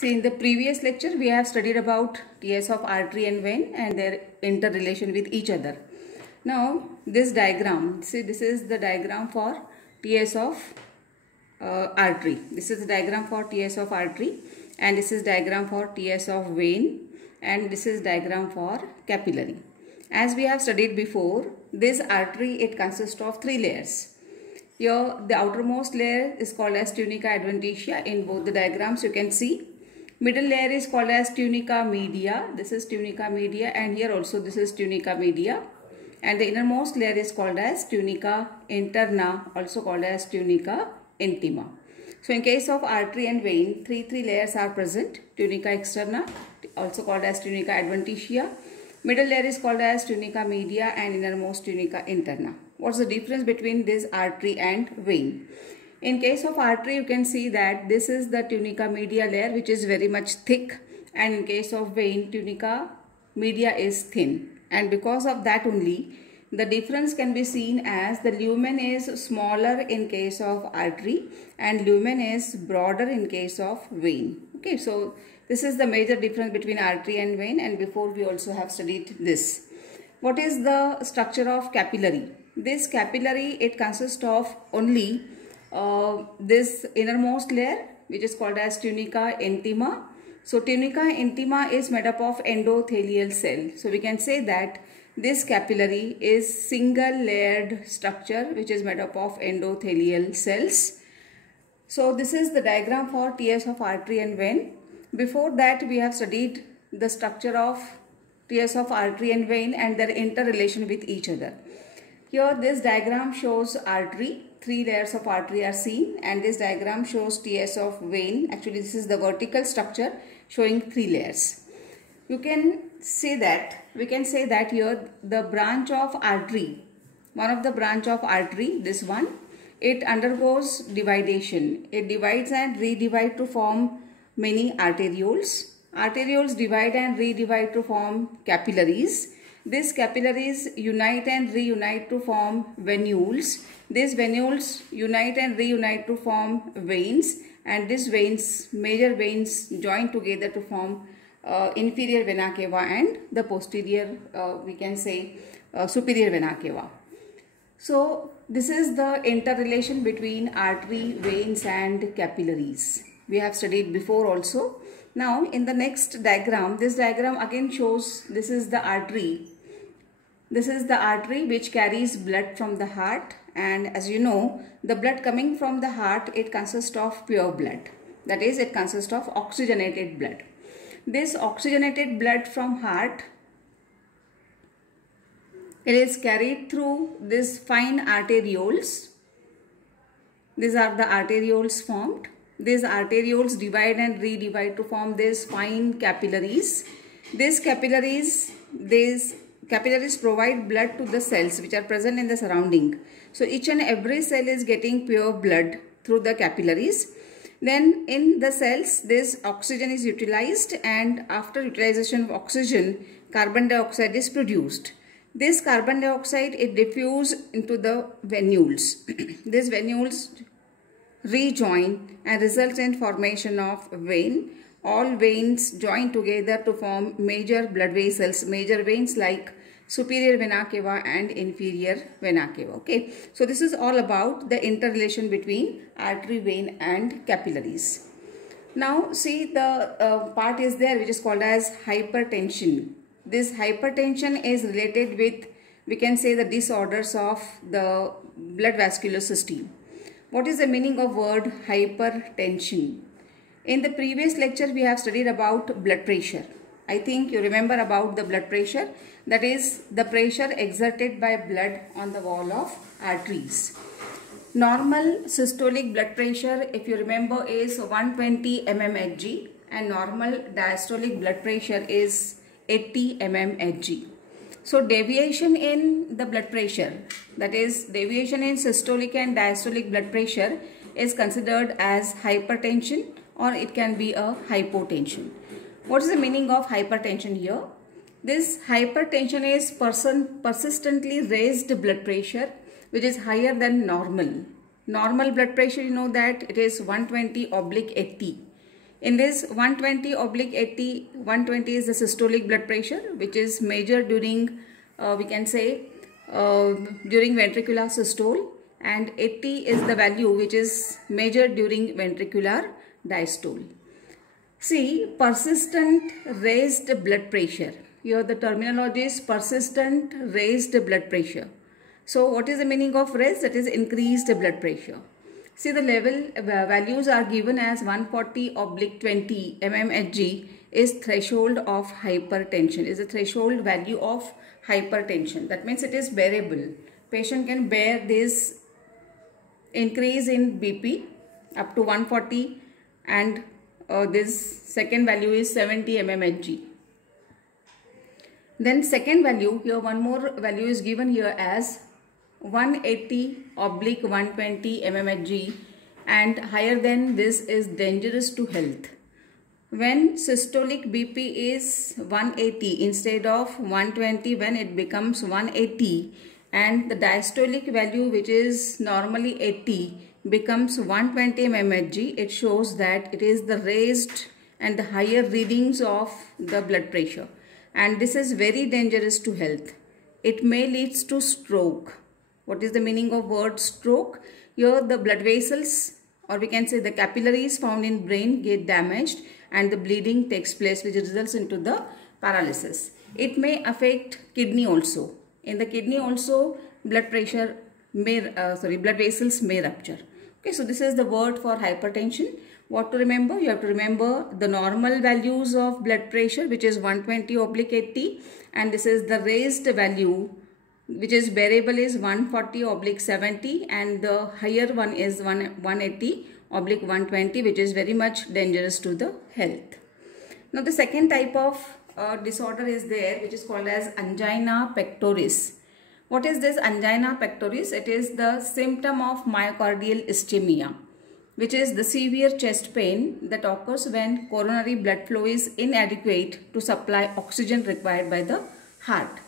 See, in the previous lecture, we have studied about TS of artery and vein and their interrelation with each other. Now, this diagram, see, this is the diagram for TS of artery. This is the diagram for TS of artery, and this is diagram for TS of vein, and this is diagram for capillary. As we have studied before, this artery, it consists of three layers. Here, the outermost layer is called as tunica adventitia. In both the diagrams, you can see. Middle layer is called as tunica media. This is tunica media, and here also this is tunica media. And the innermost layer is called as tunica interna, also called as tunica intima. So in case of artery and vein, three layers are present. Tunica externa, also called as tunica adventitia. Middle layer is called as tunica media, and innermost tunica interna. What's the difference between this artery and vein? In case of artery, you can see that this is the tunica media layer, which is very much thick, and in case of vein, tunica media is thin. And because of that only, the difference can be seen as the lumen is smaller in case of artery and lumen is broader in case of vein. Okay, so this is the major difference between artery and vein, and before we also have studied this. What is the structure of capillary? This capillary, it consists of only this innermost layer, which is called as tunica intima. So tunica intima is made up of endothelial cell. So we can say that this capillary is single layered structure which is made up of endothelial cells. So this is the diagram for TS of artery and vein. Before that, we have studied the structure of TS of artery and vein and their interrelation with each other. Here this diagram shows artery. Three layers of artery are seen, and this diagram shows TS of vein. Actually, this is the vertical structure showing three layers. We can say that here the branch of artery, one of the branch of artery, this one, it undergoes dividation. It divides and redivides to form many arterioles. Arterioles divide and redivide to form capillaries. These capillaries unite and reunite to form venules. These venules unite and reunite to form veins, and these veins, major veins, join together to form inferior vena cava and the posterior, we can say, superior vena cava. So this is the interrelation between artery, veins and capillaries. We have studied before also. Now in the next diagram, this diagram again shows this is the artery. This is the artery which carries blood from the heart, and as you know, the blood coming from the heart, it consists of pure blood. That is, it consists of oxygenated blood. This oxygenated blood from heart, it is carried through these fine arterioles. These are the arterioles formed. These arterioles divide and redivide to form these fine capillaries. These capillaries provide blood to the cells which are present in the surrounding. So each and every cell is getting pure blood through the capillaries. Then in the cells, this oxygen is utilized, and after utilization of oxygen, carbon dioxide is produced. This carbon dioxide, it diffuses into the venules. These venules rejoin and results in formation of vein. All veins join together to form major blood vessels, major veins like superior vena cava and inferior vena cava. Okay, so this is all about the interrelation between artery, vein and capillaries. Now see, the part is there which is called as hypertension. This hypertension is related with, we can say, the disorders of the blood vascular system. What is the meaning of word hypertension? In the previous lecture, we have studied about blood pressure. I think you remember about the blood pressure. That is the pressure exerted by blood on the wall of arteries. Normal systolic blood pressure, if you remember, is 120 mmHg, and normal diastolic blood pressure is 80 mmHg. So deviation in the blood pressure, that is deviation in systolic and diastolic blood pressure, is considered as hypertension, or it can be a hypotension. What is the meaning of hypertension here? This hypertension is persistently raised blood pressure which is higher than normal. Normal blood pressure, you know that it is 120/80. In this 120/80, 120 is the systolic blood pressure, which is measured during, we can say, during ventricular systole, and 80 is the value which is measured during ventricular diastole. See, persistent raised blood pressure. Here the terminology is persistent raised blood pressure. So what is the meaning of raised? That is increased blood pressure. See, the level values are given as 140/20 mmHg is threshold of hypertension, is a threshold value of hypertension. That means it is bearable. Patient can bear this increase in BP up to 140, and this second value is 70 mmHg. Then second value, here one more value is given here as 180/120 mmHg, and higher than this is dangerous to health. When systolic BP is 180 instead of 120, when it becomes 180, and the diastolic value, which is normally 80, becomes 120 mmHg, it shows that it is the raised and the higher readings of the blood pressure, and this is very dangerous to health. It may lead to stroke. What is the meaning of word stroke? Here the blood vessels, or we can say the capillaries found in brain, get damaged and the bleeding takes place, which results into the paralysis. It may affect kidney also. In the kidney also, blood vessels may rupture. Okay, so this is the word for hypertension. What to remember? You have to remember the normal values of blood pressure, which is 120/80, and this is the raised value, which is bearable, is 140/70, and the higher one is 180/120, which is very much dangerous to the health. Now the second type of disorder is there, which is called as angina pectoris. What is this angina pectoris? It is the symptom of myocardial ischemia, which is the severe chest pain that occurs when coronary blood flow is inadequate to supply oxygen required by the heart.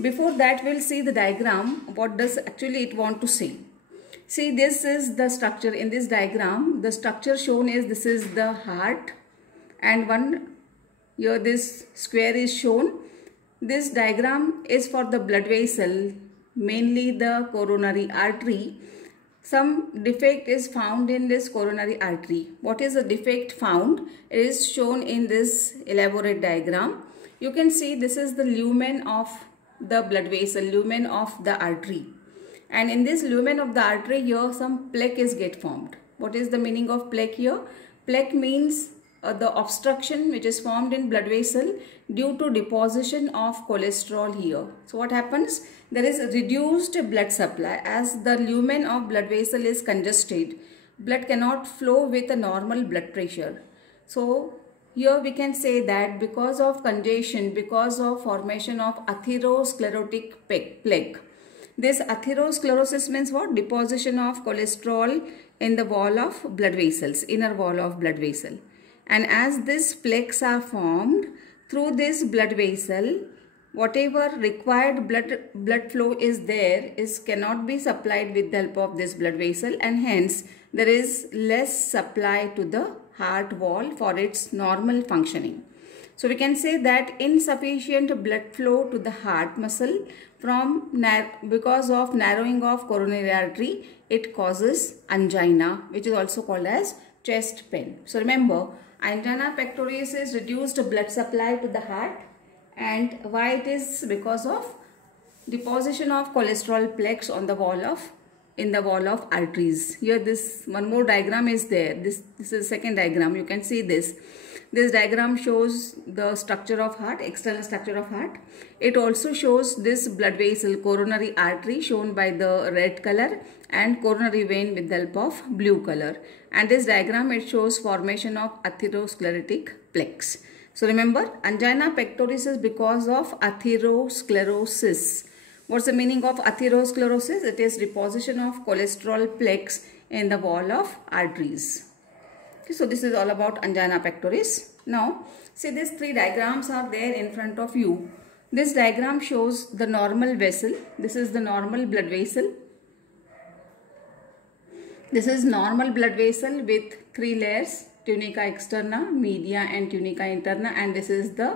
Before that, we'll see the diagram. What does actually it want to say? See, this is the structure. In this diagram, the structure shown is, this is the heart, and one here this square is shown. This diagram is for the blood vessel, mainly the coronary artery. Some defect is found in this coronary artery. What is the defect found? It is shown in this elaborate diagram. You can see this is the lumen of the blood vessel, lumen of the artery, and in this lumen of the artery here some plaque is get formed. What is the meaning of plaque here? Plaque means the obstruction which is formed in blood vessel due to deposition of cholesterol here. So what happens? There is reduced blood supply. As the lumen of blood vessel is congested, blood cannot flow with a normal blood pressure. So here we can say that because of congestion, because of formation of atherosclerotic plaque. This atherosclerosis means what? Deposition of cholesterol in the wall of blood vessels, inner wall of blood vessel. And as these plaques are formed through this blood vessel, whatever required blood flow is there cannot be supplied with the help of this blood vessel, and hence there is less supply to the heart wall for its normal functioning. So we can say that insufficient blood flow to the heart muscle because of narrowing of coronary artery, it causes angina, which is also called as chest pain. So remember, angina pectoris is reduced blood supply to the heart, and why it is? Because of deposition of cholesterol plaques on the wall of arteries. Here this one more diagram is there. This is second diagram. You can see this. This diagram shows the structure of heart, external structure of heart. It also shows this blood vessel, coronary artery, shown by the red color, and coronary vein with the help of blue color. And this diagram, it shows formation of atherosclerotic plaques. So remember, angina pectoris is because of atherosclerosis. What's the meaning of atherosclerosis? It is deposition of cholesterol plaques in the wall of arteries. Okay, so this is all about angina pectoris. Now, see, these three diagrams are there in front of you. This diagram shows the normal vessel. This is the normal blood vessel. This is normal blood vessel with three layers, tunica externa, media and tunica interna, and this is the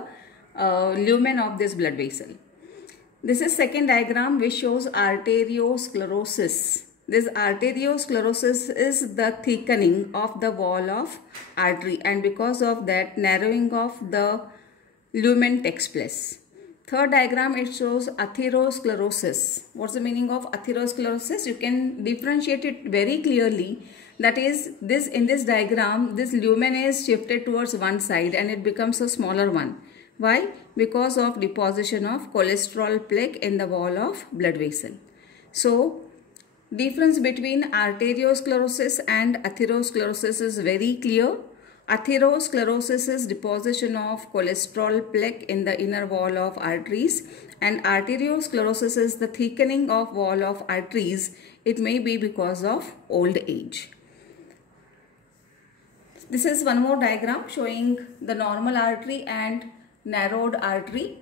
lumen of this blood vessel. This is second diagram which shows arteriosclerosis. This arteriosclerosis is the thickening of the wall of artery, and because of that narrowing of the lumen takes place. Third diagram, it shows atherosclerosis. What's the meaning of atherosclerosis? You can differentiate it very clearly. That is, in this diagram, this lumen is shifted towards one side and it becomes a smaller one. Why? Because of deposition of cholesterol plaque in the wall of blood vessel. So, difference between arteriosclerosis and atherosclerosis is very clear. Atherosclerosis is deposition of cholesterol plaque in the inner wall of arteries, and arteriosclerosis is the thickening of wall of arteries. It may be because of old age. This is one more diagram showing the normal artery and narrowed artery.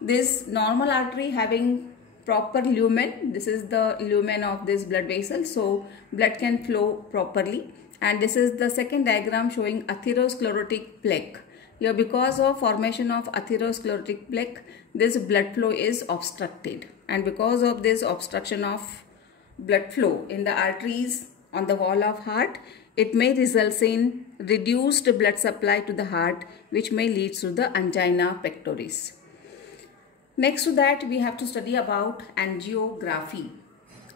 This normal artery having proper lumen. This is the lumen of this blood vessel, so blood can flow properly. And this is the second diagram showing atherosclerotic plaque. Here, because of formation of atherosclerotic plaque, this blood flow is obstructed, and because of this obstruction of blood flow in the arteries on the wall of heart, it may result in reduced blood supply to the heart, which may lead to the angina pectoris. Next to that, we have to study about angiography.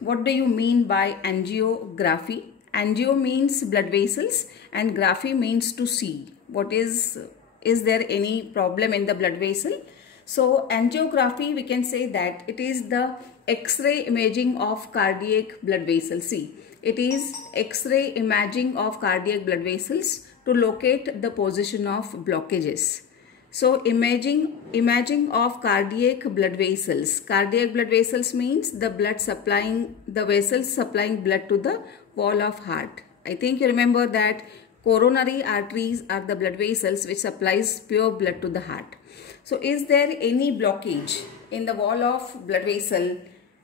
What do you mean by angiography? Angio means blood vessels and graphy means to see. What is there any problem in the blood vessel? So angiography, we can say that it is the X-ray imaging of cardiac blood vessels. See, it is X-ray imaging of cardiac blood vessels to locate the position of blockages. So imaging of cardiac blood vessels. Cardiac blood vessels means the vessels supplying blood to the wall of heart. I think you remember that coronary arteries are the blood vessels which supplies pure blood to the heart. So is there any blockage in the wall of blood vessel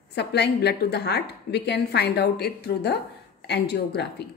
supplying blood to the heart? We can find out it through the angiography.